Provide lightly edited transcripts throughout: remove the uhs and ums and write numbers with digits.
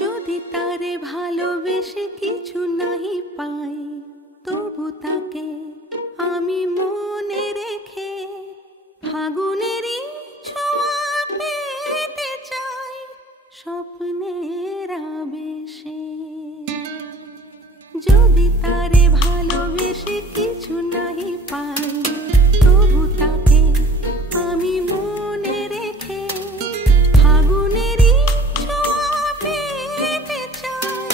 যদি তারে ভালোবেসে কিছু নাহি পাই, তবু তাকে আমি মনে রেখে ফাগুনেরই ছোঁয়া পেতে চাই স্বপ্নের আবেশে। যদি তারে ভালোবেসে কিছু নাহি পাই, তবু তাকে আমি মনে রেখে ফাগুনেরই ছোঁয়া পেতে চাই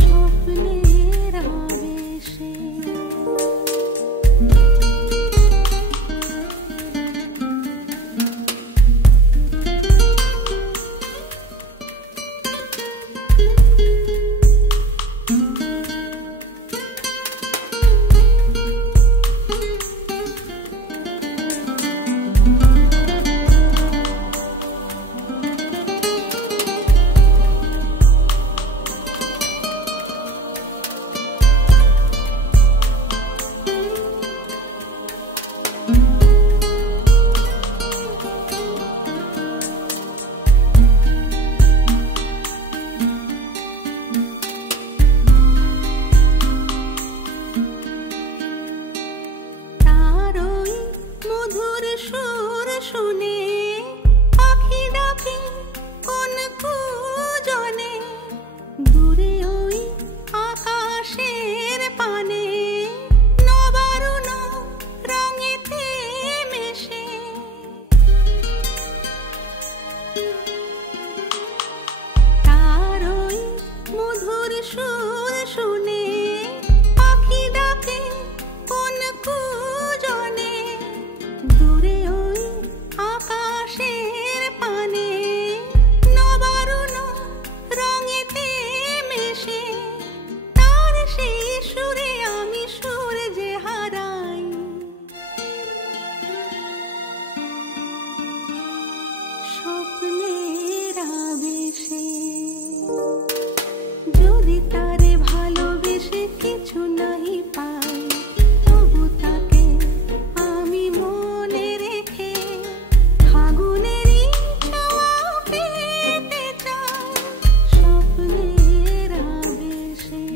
স্বপ্নের আবেশে। মধুর সুর শুনে পাখি ডাকে কোন কুজনে, দূরে ওই আকাশের পানে নবারুণ রঙেতে মেশে। তার ওই মধুর সুর শুনে পাখি ডাকে কোন কুজনে, দূরে ওই আকাশের পানে নবারুণ রঙেতে মেশে। তার সেই সুরে আমি সুর যে হারাই, স্বপ্নের আবেশে। যদি তারে ভালোবেসে কিছু নাহি পাই, তবু তাকে আমি মনে রেখে ফাগুনেরই ছোঁয়া পেতে চাই স্বপ্নের আবেশে।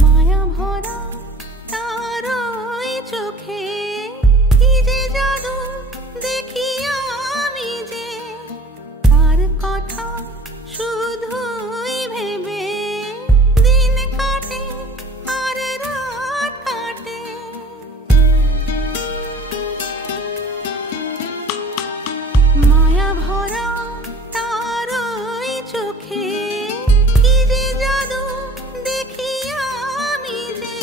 মায়া ভরা তার ওই চোখে কি যে জাদু দেখি আমি যে, তার কথা শুধুই ভেবে দিন কাটে আর রাত কাটে। মায়া ভরা তার ওই চোখে কি যে জাদু দেখি আমি যে,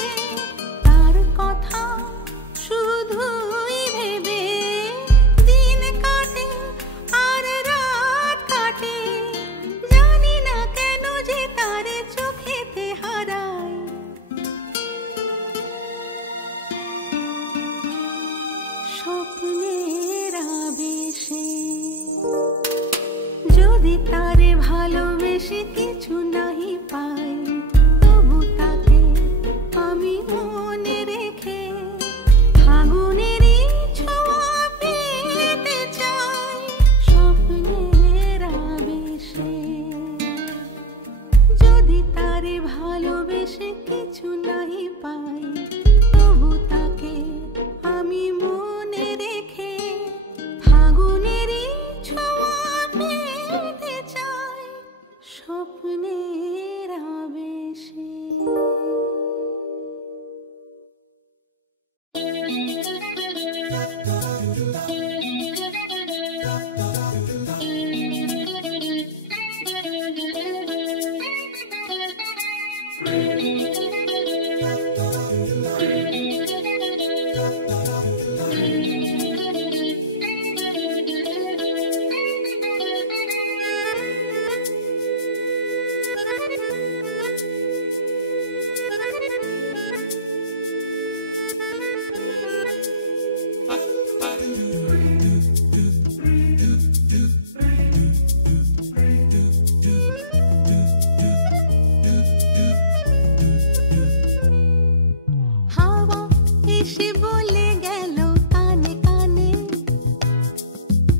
এসে বলে গেল কানে কানে,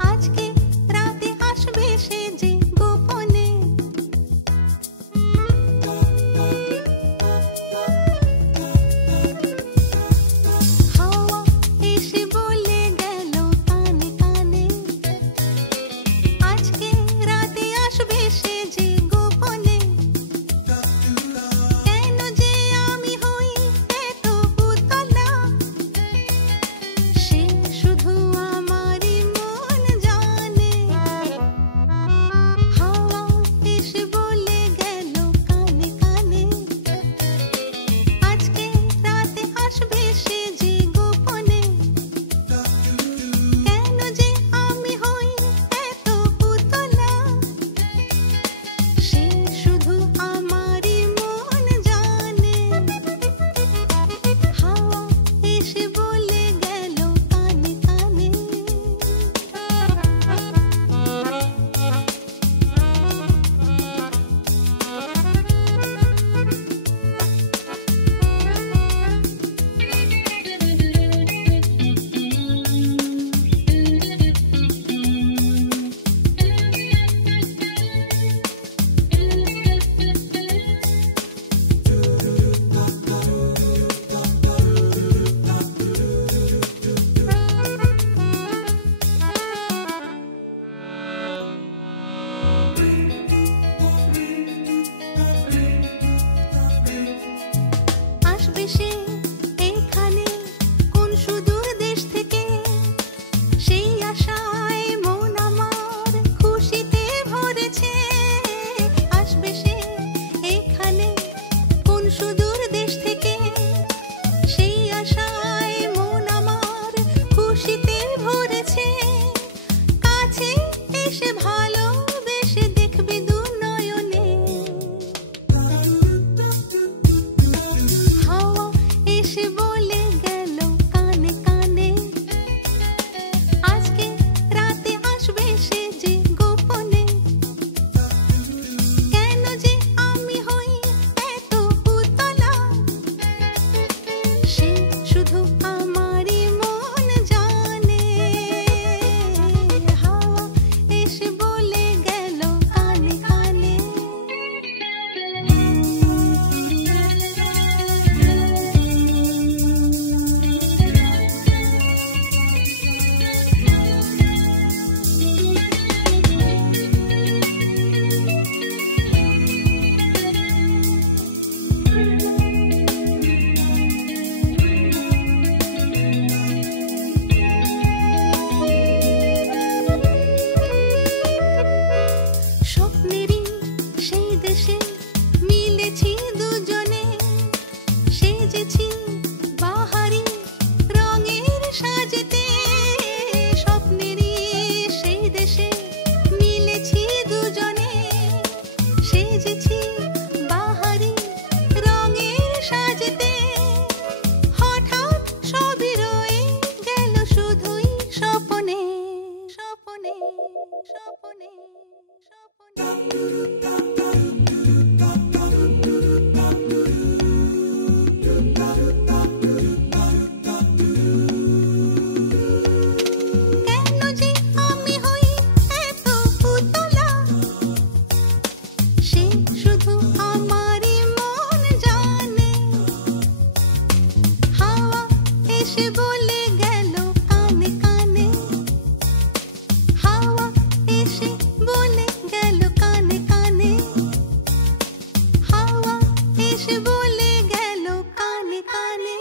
আজকে রাতে আসবে সে যে গোপনে। হাওয়া এসে বলে গেল কানে কানে, আজকে রাতে আসবে সে যে গোপনে। কেন যে আমি হই এত উতলা, সে শুধু আমারই মন জানে। হাওয়া এসে বলে গেল কানে কানে, আজকে রাতে আসবে সে যে গোপনে। কেন যে আমি হই এত উতলা, সে শুধু আমারই মন জানে। হাওয়া এসে বলে গেল কানে কানে। আসবে সে এখানে কোন সুদূর দেশ থেকে, সেই আশায় মন আমার খুশিতে ভরেছে। আসবে সে এখানে কোন সুদূর দেশ থেকে, সেই আশায় মন আমার খুশিতে ভরেছে। কাছে এসে ভালোবেসে দেখবে দু নয়নে। হাওয়া এসে বলে গেল কানে কানে, আজকে রাতে আসবে সে যে গোপনে। কেন যে আমি হই এত উতলা, সে শুধু আমারই মন জানে। হাওয়া এসে বলে গেল কানে কানে। স্বপ্নেরই সেই দেশে মিলেছি দুজনে, সেজেছি বাহারি রঙের সাজেতে। স্বপ্নেরই সেই দেশে মিলেছি দুজনে, সেজেছি বাহারি রঙের সাজেতে। হঠাৎ সবই রয়ে গেল শুধুই স্বপনে, স্বপনে, স্বপনে, কেন যে আমি হই এত উতলা, সে শুধু আমারই মন জানে। হাওয়া এসে বলে গেল কানে কানে, হাওয়া এসে বলে গেল কানে কানে, হাওয়া এসে বলে গেল কানে কানে।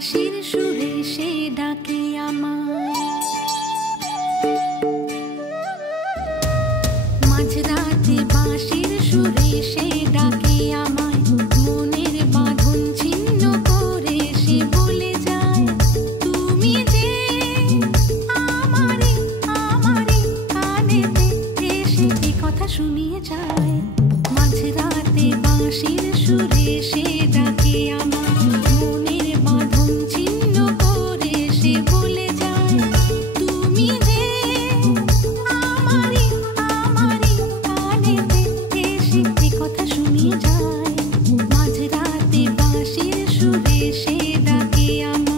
বাঁশির সুরে সে ডাকে আমায়। মাঝরাতে বাঁশির সুরে সে ডাকে আমায়, মনের বাঁধন ছিন্ন করে সে বলে যায়, তুমি যে আমারই আমারই কানেতে এসে এ কথা শুনিয়ে যায়। মাঝরাতে বাঁশির সুরে সে ডাকে আমায়, মনের বাঁধন ছিন্ন করে সে বলে যায়, তুমি যে আমারই আমারই কানেতে এসে এ কথা শুনিয়ে যায়। মাঝরাতে বাঁশির সুরে সে ডাকে আমায়।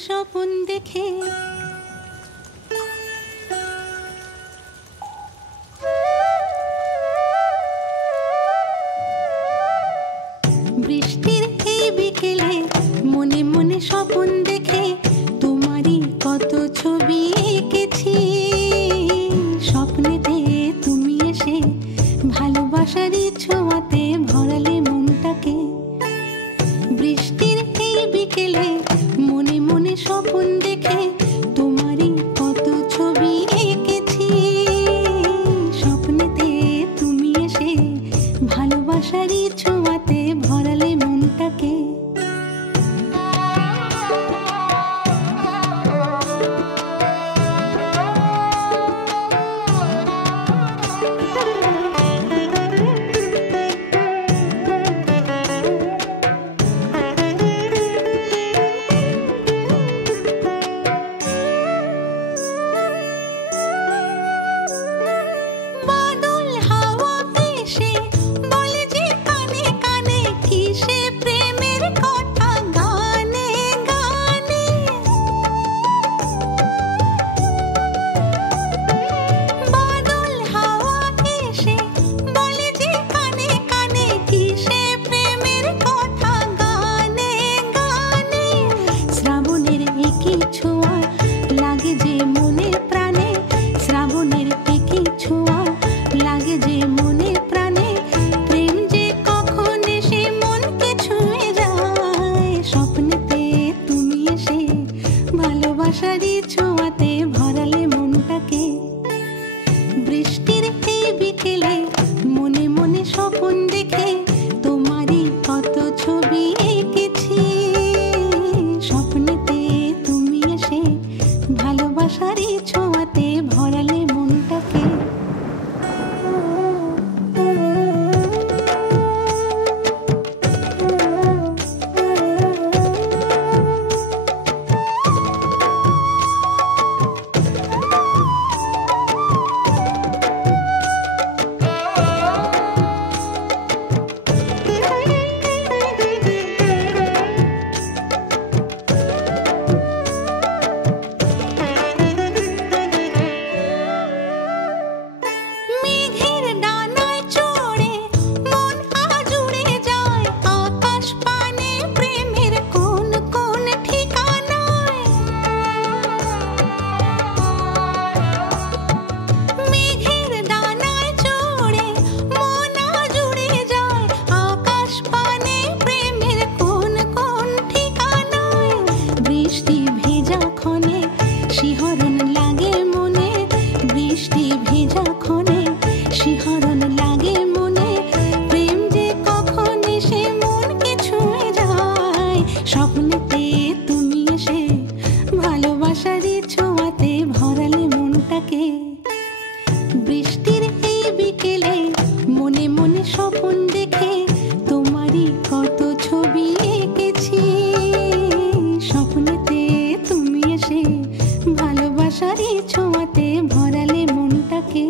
স্বপন দেখে বৃষ্টির এই বিকেলে মনে মনে স্বপন দেখে তোমারই কত ছবি এঁকেছি স্বপ্নেতে তুমি এসে ভালোবাসারই ছোঁয়াতে ভরালে মনটাকে বৃষ্টির এই বিকেলে মনে মনে স্বপন দেখে তোমারই কত ছবি এঁকেছি স্বপ্নেতে তুমি এসে ভালোবাসারই ছোঁয়াতে ভরালে মনটাকে ভালোবাসারই ছোঁয়াতে ভরালে মনটাকে বৃষ্টির এই বিকেলে মনে মনে স্বপন দেখে তোমারই কত ছবি এঁকেছি স্বপ্নেতে তুমি এসে ভালোবাসারই ছোঁয়াতে ভরালে মনটাকে শিহরণ লাগে মনে বৃষ্টি ভেজা ক্ষণে শিহরণ লাগে মনে প্রেম যে কখন এসে মনকে ছুঁয়ে যায় স্বপ্নেতে তুমি এসে ভালোবাসারই ছোঁয়াতে ভরালে মনটাকে বৃষ্টির এই বিকেলে মনে মনে স্বপন দেখে তোমারই কত ছবি এঁকেছি স্বপ্নেতে তুমি এসে ভালোবাসারই ছোঁয়াতে ভরালে মনটাকে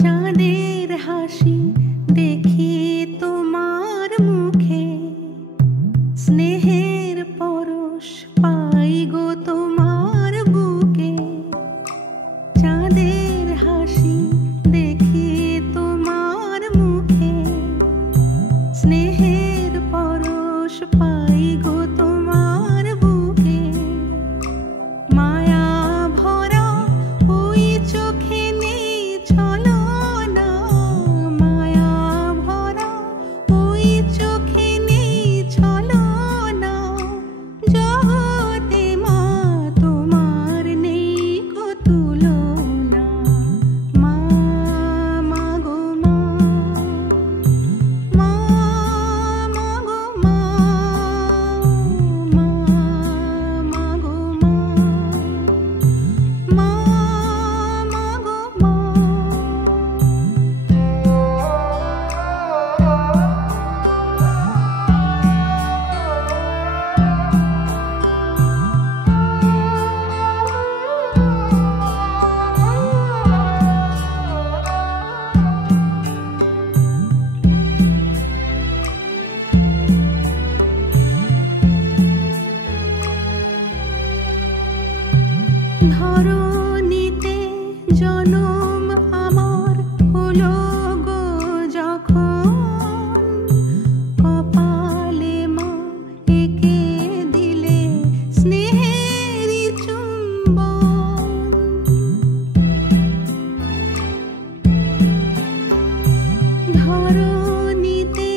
চাঁদের হাসি দেখি তোমার মুখে স্নেহের পরশ পাই গো তোমার বুকে চাঁদের হাসি দেখি তোমার মুখে স্নেহের পরশ পাই গো তোমার বুকে মায়া ভরা ওই চোখে নেই ছলনা ধরণীতে জনম আমার হলো গো যখন, কপালে মা এঁকে দিলে স্নেহেরই চুম্বন। ধরণীতে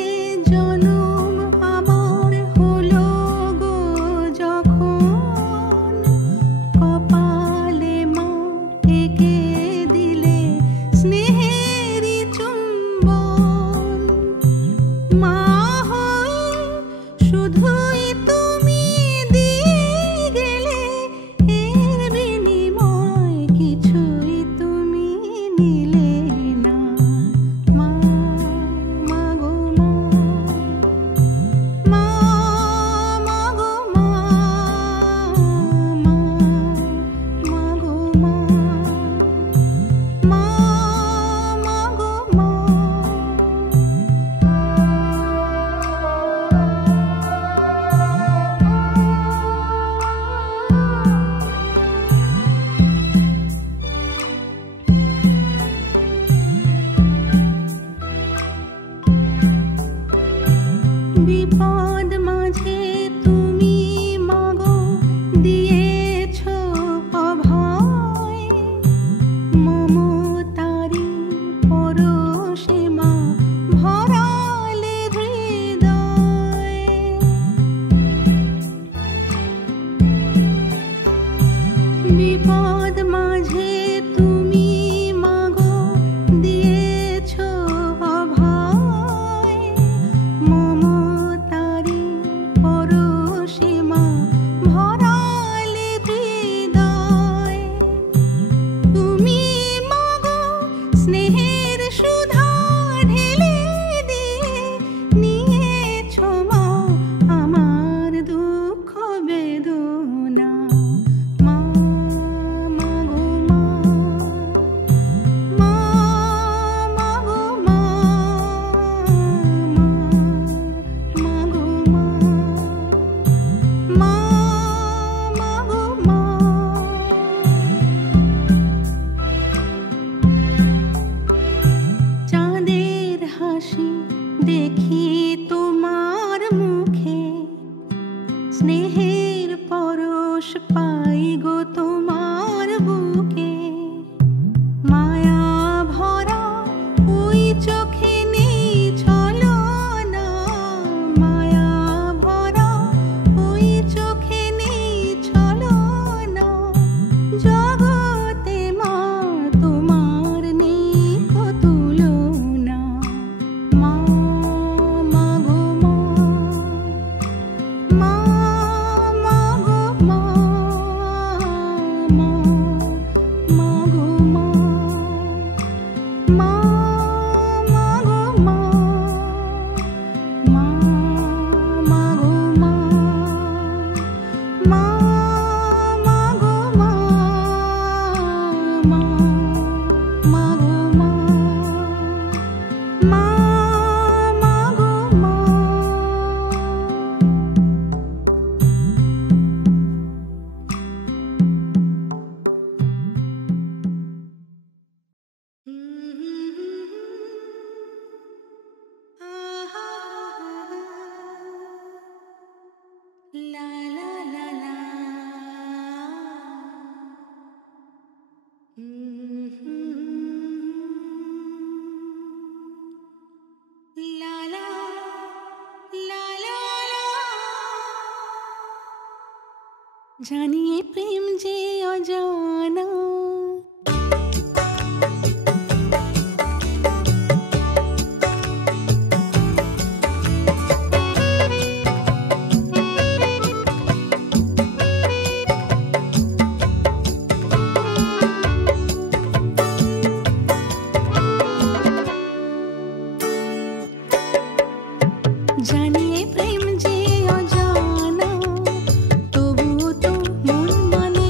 জনম আমার হলো গো যখন, কপালে মা এঁকে দিলে স্নেহেরই চুম্বন। মা হয়ে শুধুই তুমি দিয়ে গেলে, এর বিনিময় কিছুই তুমি নিলে না। মা, মা গো মা, মা, মা গো মা, মা, মা গো মা, মা, মা গো মা। বিপদ মাঝে তুমি মাগো দিয়েছ অভয়, মমতারি পরশে মা ভরালে হৃদয়। বিপদ মাঝে তুমি মাগো দিয়েছ অভয়, মমতারি পরশে মা ভরালে হৃদয়। তুমি মাগো স্নেহের সুধা ঢেলে দিয়ে নিয়েছ মা আমার দুঃখ বেদনা। মা, মা গো মা, মা, মা গো মা, মা, মা গো মা, মা, মা গো মা। চাঁদের হাসি দেখি তোমার মুখে, স্নেহের পরশ পাই গো তোমার বুকে। মায়া ভরা ওই চোখে নেই ছলনা, মায়া ভরা ওই চোখে নেই ছলনা। জগতে মা তোমার নেই কো তুলনা। মা, মা গো মা, মা, মা গো মা, মা, মা গো মা, মা, মা গো মা, মা, মা গো মা, মা, মা গো মা, মা, মা গো মা, মা, মা গো মা। La la la la. La la la la la. জানিয়ে প্রেম যে অজানা, জানিয়ে প্রেম যে অজানা, তবুও তো মন মানে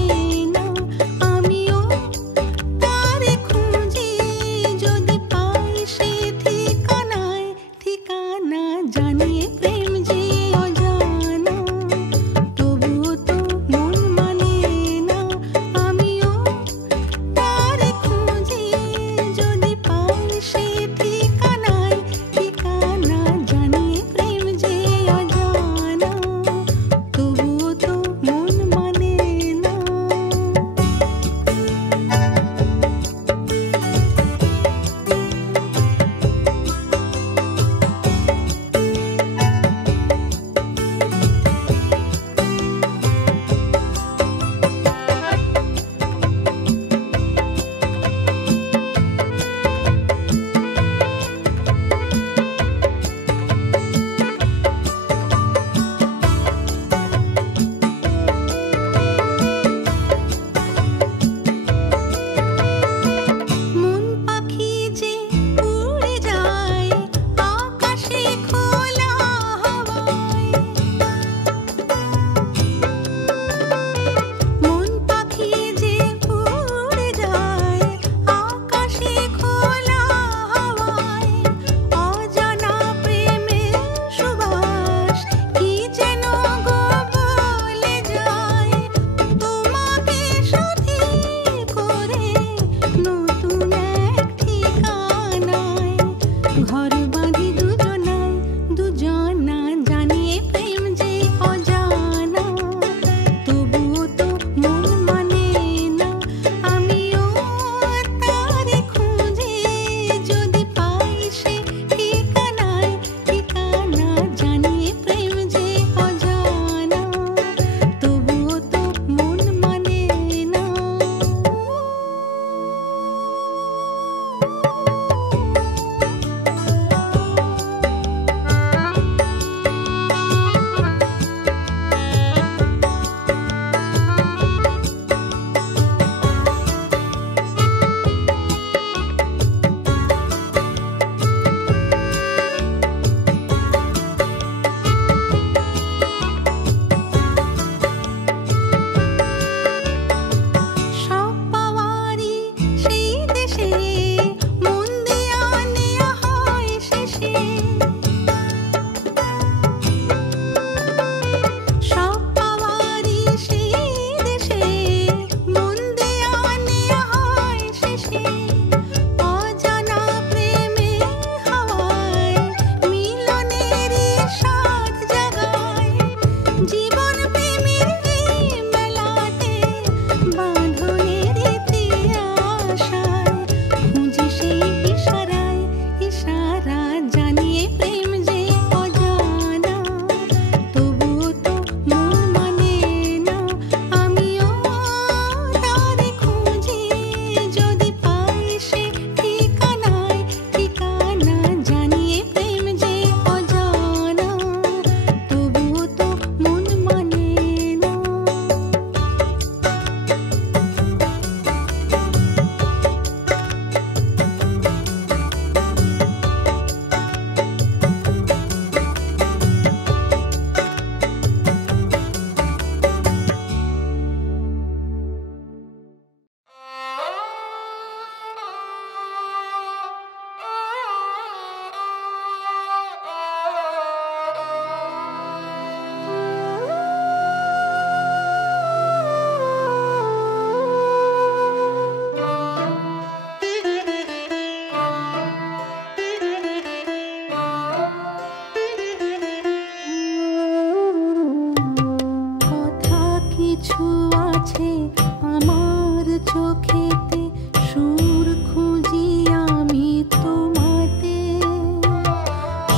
আমার চোখেতে সুর খুঁজি আমি তোমাতে,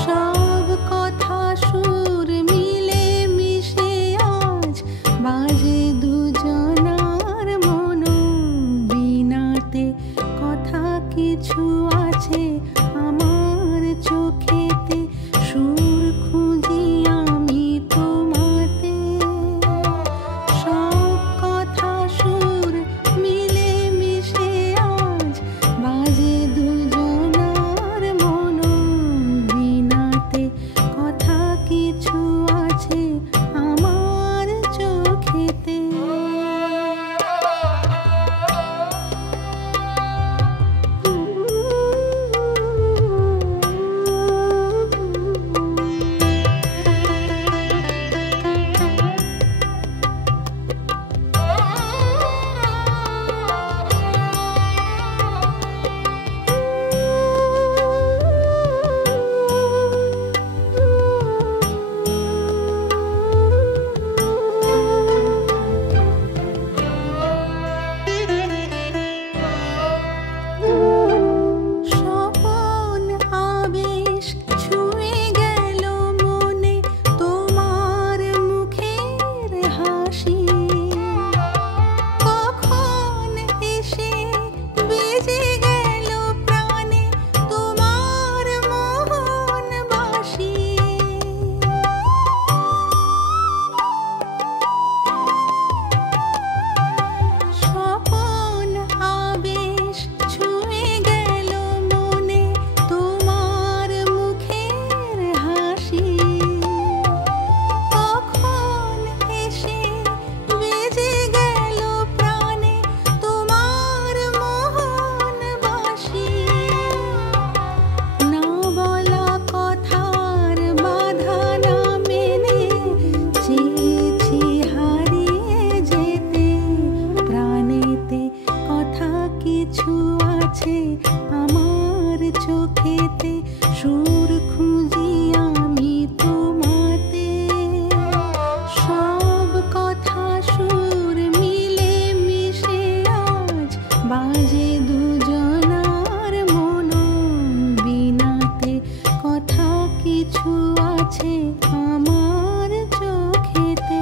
সব কথা সুর মিলে মিশে আজ বাজে দুজনার মন বিনাতে। কথা কিছু আছে আমার চোখেতে, সুর খুঁজি আমি তোমাতে, সব কথা সুর মিলে মিশে আজ বাজে দুজনার মন বিনাতে। কথা কিছু আছে আমার চোখেতে। স্বপন আবেশ ছুঁয়ে গেল মনে তোমার মুখের হাসি, কখন এসে বেজে গেল প্রাণে তোমার মোহন বাসি। স্বপন আবেশ ছুঁয়ে গেল মনে তোমার মুখের হাসি, কখন এসে বেজে গেল প্রাণে তোমার মোহন বাসি। না বলা কথার বাধা না মেনে চেয়েছি হারিয়ে যেতে প্রাণেতে। কথা কিছু আছে আমার চোখেতে, সুর খুঁজি আমি তোমাতে, সব কথা সুর মিলে মিশে আজ বাজে দুজনার মন বিনাতে। কথা কিছু আছে আমার চোখেতে।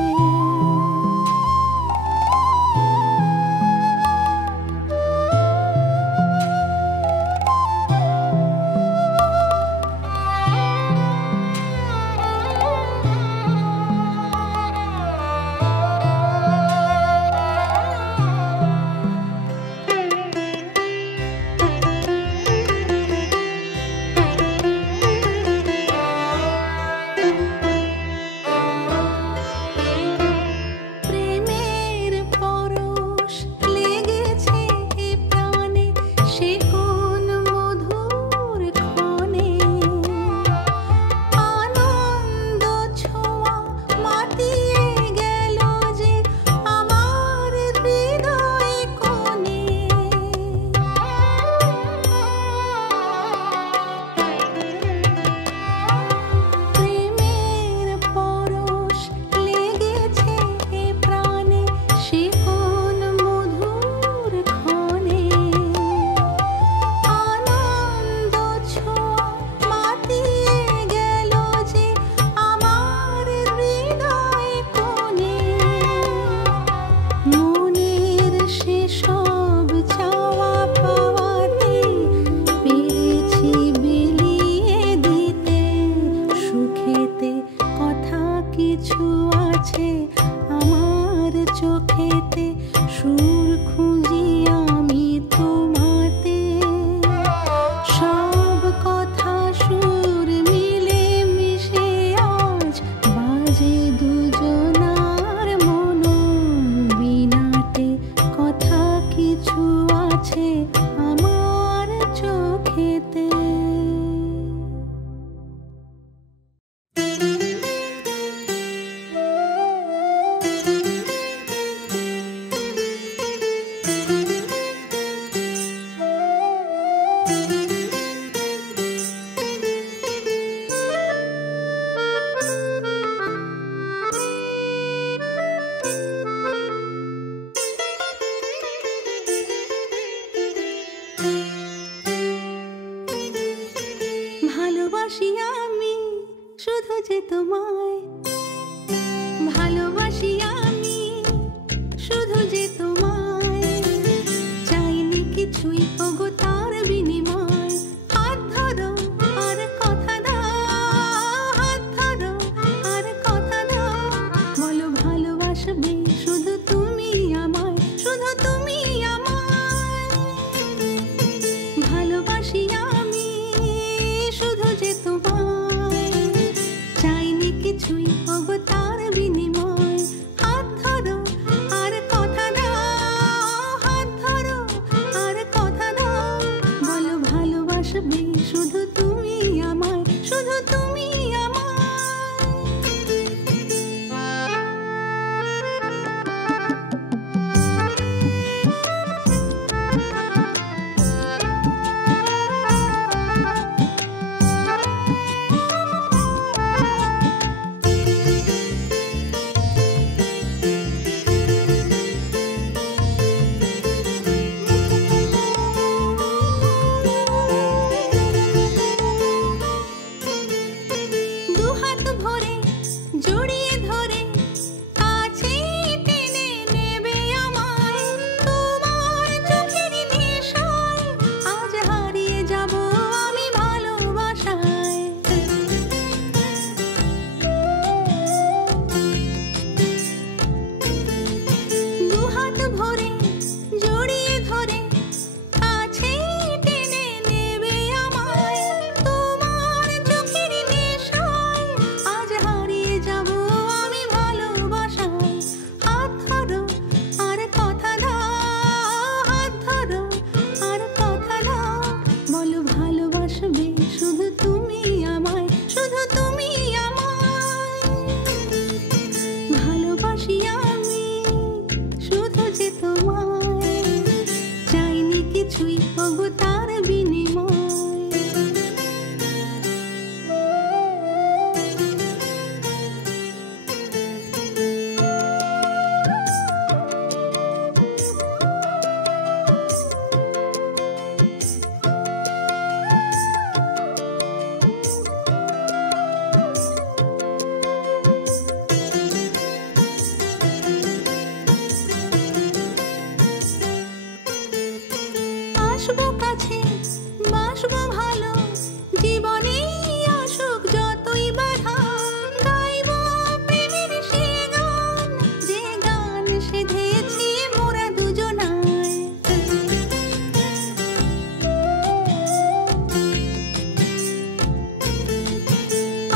প্রেমের পরশ লেগেছে এ প্রাণে, সে কোন মধুর ক্ষণে, আনন্দ ছোঁয়া মাতিয়ে গেল যে আমার হৃদয় কোণে। প্রেমের পরশ লেগেছে এ প্রাণে, সে কোন মধুর ক্ষণে, আনন্দ ছোঁয়া মাতিয়ে গেল যে আমার হৃদয় কোণে। মনের সেসব চাওয়া পাওয়াতে পেরেছি বিলিয়ে দিতে সুখেতে। কথা কিছু আছে আমার চোখেতে, সুর খুঁজি আমি তোমাতে, সব কথা সুর মিলে মিশে আজ বাজে দুজনার মন বিনাতে। কথা কিছু আছে আমার চোখেতে। আসবো কাছে, বাসবো ভালো, জীবনে অসুখ যতই বাধা, গাইবো প্রেমের সে গান, যে গান সেধেছি মোরা দুজনায়।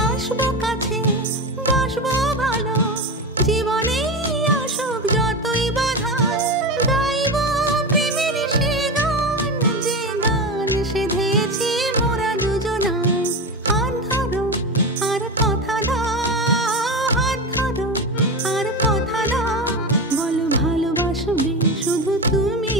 আসবো কাছে, বাসবো ভালো, জীবনে অসুখ যতই বাধা, গাইবো প্রেমের সে গান, যে গান সেধেছি মোরা দুজনায়। হাত ধরো আর কথা দাও, হাত ধরো আর কথা দাও, বলো ভালোবাসবে শুধু তুমি